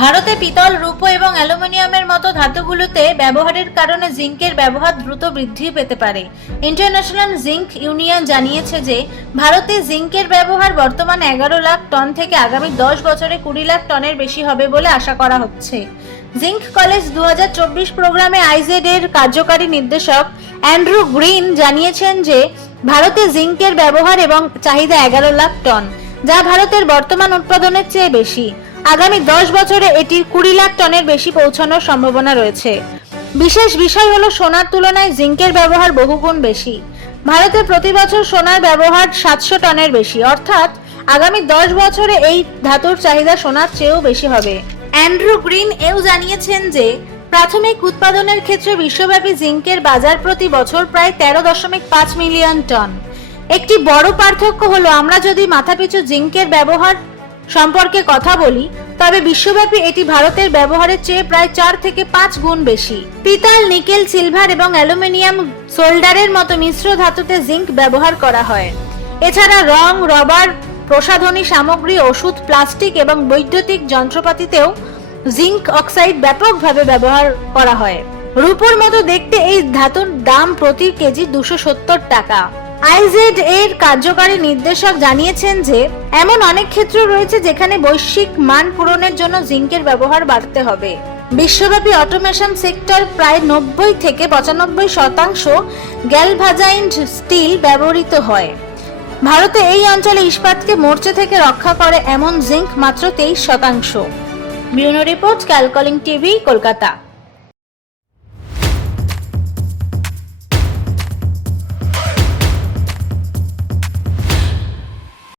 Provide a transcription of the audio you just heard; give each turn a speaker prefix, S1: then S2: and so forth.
S1: ভারতে পিতল, রূপো এবং অ্যালুমিনিয়ামের মতো ধাতুগুলোতে ব্যবহারের কারণে জিঙ্কের ব্যবহার দ্রুত বৃদ্ধি পেতে পারে। ইন্টারন্যাশনাল জিঙ্ক ইউনিয়ন জানিয়েছে যে, ভারতে জিঙ্কের ব্যবহার বর্তমান এগারো লাখ টন থেকে আগামী দশ বছরে কুড়ি লাখ টনের বেশি হবে বলে আশা করা হচ্ছে। জিঙ্ক কলেজ দু হাজার চব্বিশ প্রোগ্রামে আইজেড এর কার্যকারী নির্দেশক অ্যান্ড্রু গ্রিন জানিয়েছেন যে, ভারতে জিঙ্কের ব্যবহার এবং চাহিদা এগারো লাখ টন, যা ভারতের বর্তমান উৎপাদনের চেয়ে বেশি। আগামী দশ বছরে এটির কুড়ি লাখ টনের বেশি পৌঁছানোর সম্ভাবনা রয়েছে। বিশেষ বিষয় হলো সোনার তুলনায় জিঙ্কের ব্যবহার বহুগুণ বেশি। ভারতে প্রতি বছর সোনার ব্যবহার সাতশো টনের বেশি, অর্থাৎ আগামী দশ বছরে এই ধাতুর চাহিদা সোনার চেয়েও বেশি হবে। অ্যান্ড্রু গ্রিন এও জানিয়েছেন যে, প্রাথমিক উৎপাদনের ক্ষেত্রে বিশ্বব্যাপী জিঙ্কের বাজার প্রতি বছর প্রায় তেরো দশমিক পাঁচ মিলিয়ন টন। একটি বড় পার্থক্য হলো আমরা যদি মাথাপিছু জিঙ্কের ব্যবহার সম্পর্কে কথা বলি তবে বিশ্বব্যাপী এটি ভারতের ব্যবহারের চেয়ে প্রায় চার থেকে পাঁচ গুণ বেশি। পিতাল নিকেল, সিলভার এবং অ্যালুমিনিয়াম সোল্ডারের মতো মিশ্র ধাতুতে জিঙ্ক ব্যবহার করা হয়। এছাড়া রং, রবার, প্রসাধনী সামগ্রী, ওষুধ, প্লাস্টিক এবং বৈদ্যুতিক যন্ত্রপাতিতেও জিঙ্ক অক্সাইড ব্যাপকভাবে ব্যবহার করা হয়। রূপোর মতো দেখতে এই ধাতুর দাম প্রতি কেজি দুশো সত্তর টাকা। আইজেড এর কার্যকারী নির্দেশক জানিয়েছেন যে, এমন অনেক ক্ষেত্র রয়েছে যেখানে বৈশ্বিক মান পূরণের জন্য জিঙ্কের ব্যবহার বাড়তে হবে। বিশ্বব্যাপী অটোমেশন সেক্টর প্রায় নব্বই থেকে পঁচানব্বই শতাংশ গ্যালভাজাইন্ড স্টিল ব্যবহৃত হয়। ভারতে এই অঞ্চলে ইস্পাতকে মোর্চে থেকে রক্ষা করে এমন জিঙ্ক মাত্র তেইশ শতাংশ। ব্যুরো রিপোর্ট ক্যালকলিং টিভি, কলকাতা।